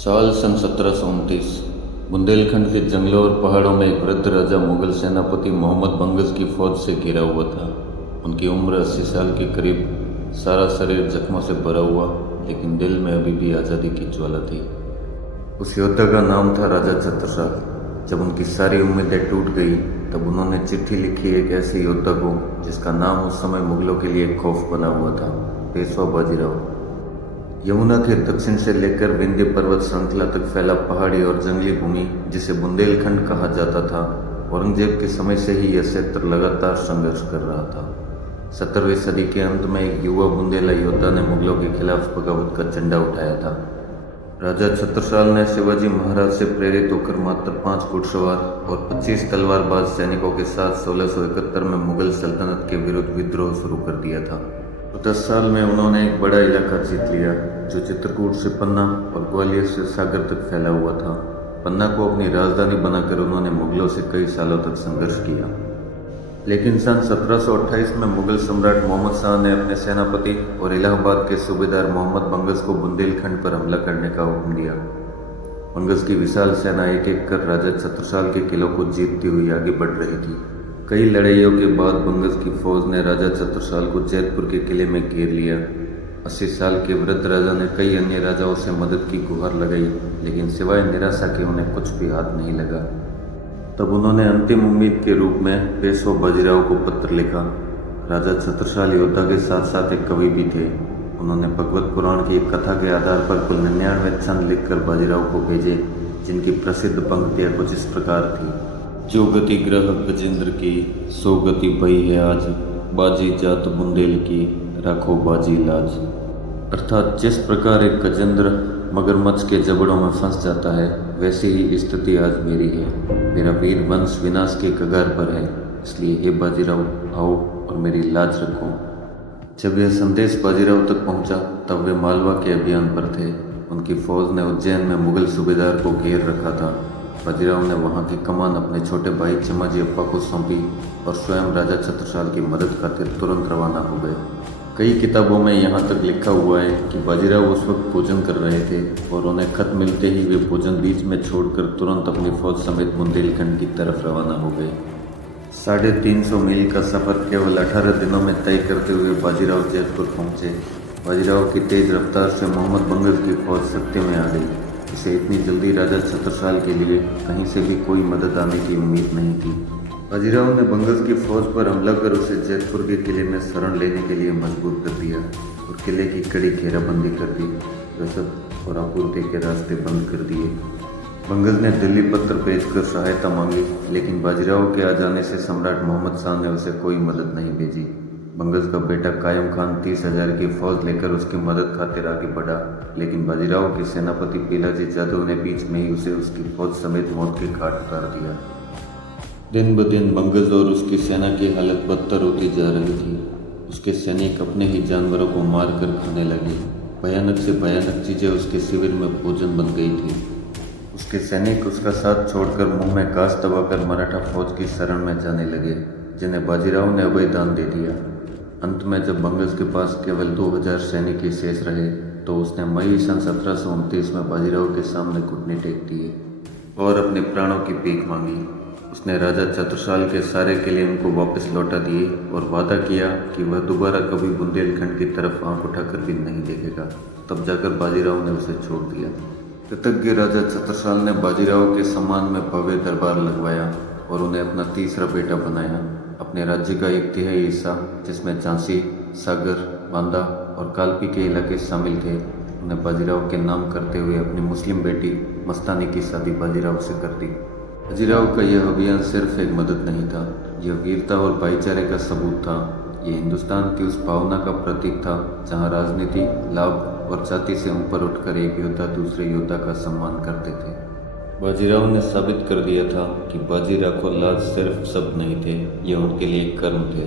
साल सन 1729। बुंदेलखंड के जंगलों और पहाड़ों में एक वृद्ध राजा मुगल सेनापति मोहम्मद बंगस की फौज से घिरा हुआ था। उनकी उम्र 80 साल के करीब, सारा शरीर जख्मों से भरा हुआ, लेकिन दिल में अभी भी आज़ादी की ज्वाला थी। उस योद्धा का नाम था राजा छत्रसाल। जब उनकी सारी उम्मीदें टूट गई, तब उन्होंने चिट्ठी लिखी एक ऐसे योद्धा को जिसका नाम उस समय मुगलों के लिए खौफ बना हुआ था, पेशवा बाजीराव। यमुना के दक्षिण से लेकर विंध्य पर्वत श्रृंखला तक फैला पहाड़ी और जंगली भूमि, जिसे बुंदेलखंड कहा जाता था, औरंगजेब के समय से ही यह क्षेत्र लगातार संघर्ष कर रहा था। 17वीं सदी के अंत में एक युवा बुंदेला योद्धा ने मुगलों के खिलाफ बगावत का झंडा उठाया था। राजा छत्रसाल ने शिवाजी महाराज से प्रेरित होकर मात्र 5 घुड़सवार और 25 तलवारबाज सैनिकों के साथ 1671 में मुगल सल्तनत के विरुद्ध विद्रोह शुरू कर दिया था। 10 साल में उन्होंने एक बड़ा इलाका जीत लिया, जो चित्रकूट से पन्ना और ग्वालियर से सागर तक फैला हुआ था। पन्ना को अपनी राजधानी बनाकर उन्होंने मुगलों से कई सालों तक संघर्ष किया, लेकिन सन 1728 में मुगल सम्राट मोहम्मद शाह ने अपने सेनापति और इलाहाबाद के सूबेदार मोहम्मद बंगस को बुंदेलखंड पर हमला करने का हुक्म दिया। बंगस की विशाल सेना एक एक कर राजा छत्रसाल के किलों को जीतती हुई आगे बढ़ रही थी। कई लड़ाइयों के बाद बंगस की फौज ने राजा छत्रसाल को जैतपुर के किले में घेर लिया। 80 साल के वृद्ध राजा ने कई अन्य राजाओं से मदद की गुहार लगाई, लेकिन सिवाय निराशा के उन्हें कुछ भी हाथ नहीं लगा। तब उन्होंने अंतिम उम्मीद के रूप में पेशवा बाजीराव को पत्र लिखा। राजा छत्रसाल योद्धा के साथ साथ एक कवि भी थे। उन्होंने भगवत पुराण की एक कथा के आधार पर कुल 99 छंद लिखकर बाजीराव को भेजे, जिनकी प्रसिद्ध पंक्तियां कुछ इस प्रकार थी। जो गति ग्रह गजेंद्र की, सो गति भई है आज, बाजी जात बुंदेल की, राखो बाजी लाज। अर्थात जिस प्रकार एक गजेंद्र मगरमच्छ के जबड़ों में फंस जाता है, वैसी ही स्थिति आज मेरी है। मेरा वीर वंश विनाश के कगार पर है, इसलिए हे बाजीराव, आओ और मेरी लाज रखो। जब यह संदेश बाजीराव तक पहुंचा, तब वे मालवा के अभियान पर थे। उनकी फौज ने उज्जैन में मुगल सूबेदार को घेर रखा था। बाजीराव ने वहां की कमान अपने छोटे भाई चिमाजी अप्पा को सौंपी और स्वयं राजा छत्रसाल की मदद खातिर तुरंत रवाना हो गए। कई किताबों में यहाँ तक लिखा हुआ है कि बाजीराव उस वक्त भोजन कर रहे थे और उन्हें खत मिलते ही वे भोजन बीच में छोड़कर तुरंत अपनी फौज समेत बुंदेलखंड की तरफ रवाना हो गए। 350 मील का सफर केवल 18 दिनों में तय करते हुए बाजीराव जैतपुर पहुंचे। बाजीराव की तेज रफ्तार से मोहम्मद बंगस की फौज सत्ते में आ गई। इसे इतनी जल्दी राजा छत्रसाल के लिए कहीं से भी कोई मदद आने की उम्मीद नहीं थी। बाजीराव ने बंगस की फौज पर हमला कर उसे जैतपुर के किले में शरण लेने के लिए मजबूर कर दिया और किले की कड़ी घेराबंदी कर दी। रसद और आपूर्ति के रास्ते बंद कर दिए। बंगस ने दिल्ली पत्र भेजकर सहायता मांगी, लेकिन बाजीराव के आ जाने से सम्राट मोहम्मद शाह ने उसे कोई मदद नहीं भेजी। बंगस का बेटा कायम खान 30,000 की फौज लेकर उसकी मदद खातिर आगे बढ़ा, लेकिन बाजीराव के सेनापति पिलाजी जादव ने बीच में ही उसे उसकी फौज समेत मौत के घाट उतार दिया। दिन ब दिन बंगस और उसकी सेना की हालत बदतर होती जा रही थी। उसके सैनिक अपने ही जानवरों को मार कर खाने लगे। भयानक से भयानक चीज़ें उसके शिविर में भोजन बन गई थी। उसके सैनिक उसका साथ छोड़कर मुंह में घास दबाकर मराठा फौज की शरण में जाने लगे, जिन्हें बाजीराव ने अभय दान दे दिया। अंत में जब बंगस के पास केवल 2000 सैनिक ही शेष रहे, तो उसने मई सन 1729 में बाजीराव के सामने घुटने टेक दिए और अपने प्राणों की भीख मांगी। उसने राजा छत्रसाल के सारे किले उनको वापस लौटा दिए और वादा किया कि वह दोबारा कभी बुंदेलखंड की तरफ आंख उठाकर भी नहीं देखेगा। तब जाकर बाजीराव ने उसे छोड़ दिया। कृतज्ञ राजा छत्रसाल ने बाजीराव के सम्मान में भव्य दरबार लगवाया और उन्हें अपना तीसरा बेटा बनाया। अपने राज्य का 1/3 हिस्सा, जिसमें झांसी, सागर, बांदा और कालपी के इलाके शामिल थे, उन्हें बाजीराव के नाम करते हुए अपनी मुस्लिम बेटी मस्तानी की शादी बाजीराव से कर दी। बाजीराव का यह अभियान सिर्फ एक मदद नहीं था, यह वीरता और भाईचारे का सबूत था। यह हिंदुस्तान की उस भावना का प्रतीक था जहाँ राजनीति, लाभ और जाति से ऊपर उठकर एक योद्धा दूसरे योद्धा का सम्मान करते थे। बाजीराव ने साबित कर दिया था कि बाजी राखो लाज सिर्फ शब्द नहीं थे, ये उनके लिए कर्म थे।